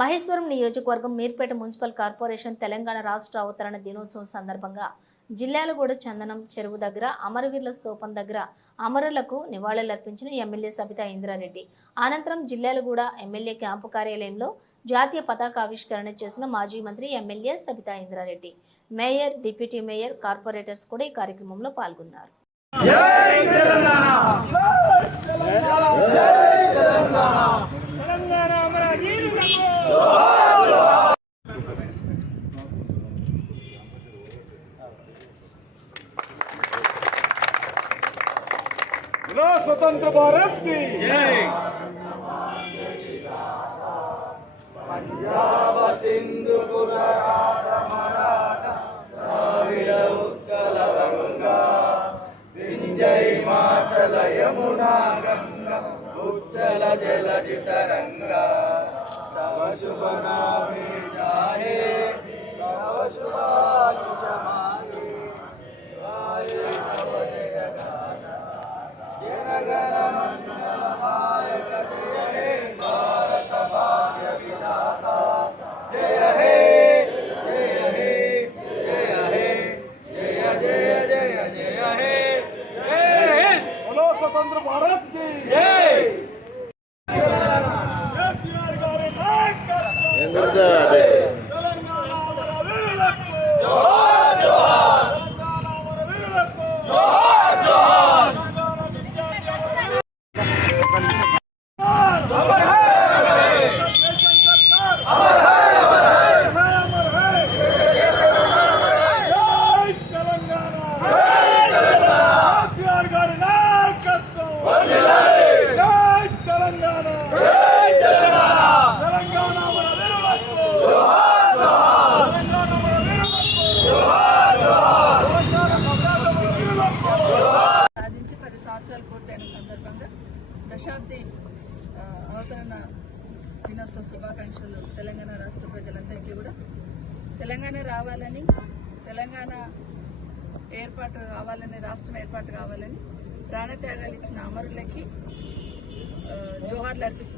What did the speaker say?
మహేశ్వరం నియోజకవర్గం Meerpet municipal corporation Telangana రాష్ట్ర అవతరణ దినోత్సవం సందర్భంగా జిల్లాలగూడ చందనం చెరువు దగ్గర అమరవీరుల స్తూపం దగ్గర అమరులకు నివాళులర్పించిన ఎమ్మెల్యే సబితా ఇంద్రారెడ్డి. అనంతరం జిల్లాలగూడ ఎమ్మెల్యే క్యాంపు కార్యాలయంలో జాతీయ పతాక ఆవిష్కరణ చేసిన మాజీ మంత్రి MLA Sabitha Indra Reddy. Mayor deputy mayor corporators కూడా ఈ కార్యక్రమంలో పాల్గొన్నారు. నా స్వతంత్ర భారత్ పంజాబ సింధు గుజరాట మరాఠ ద్రావిడ ఉత్కల గంగా వింజయ स्वतंत्र भारत సంవత్సరాలు పూర్తయిన సందర్భంగా దశాబ్ది అవతరణ దినోత్సవ శుభాకాంక్షలు తెలంగాణ రాష్ట్ర ప్రజలందరికీ కూడా. తెలంగాణ రావాలని తెలంగాణ ఏర్పాటు కావాలని రాష్ట్రం ఏర్పాటు కావాలని ప్రాణత్యాగాలు ఇచ్చిన అమరులకి జోహార్లు అర్పిస్తారు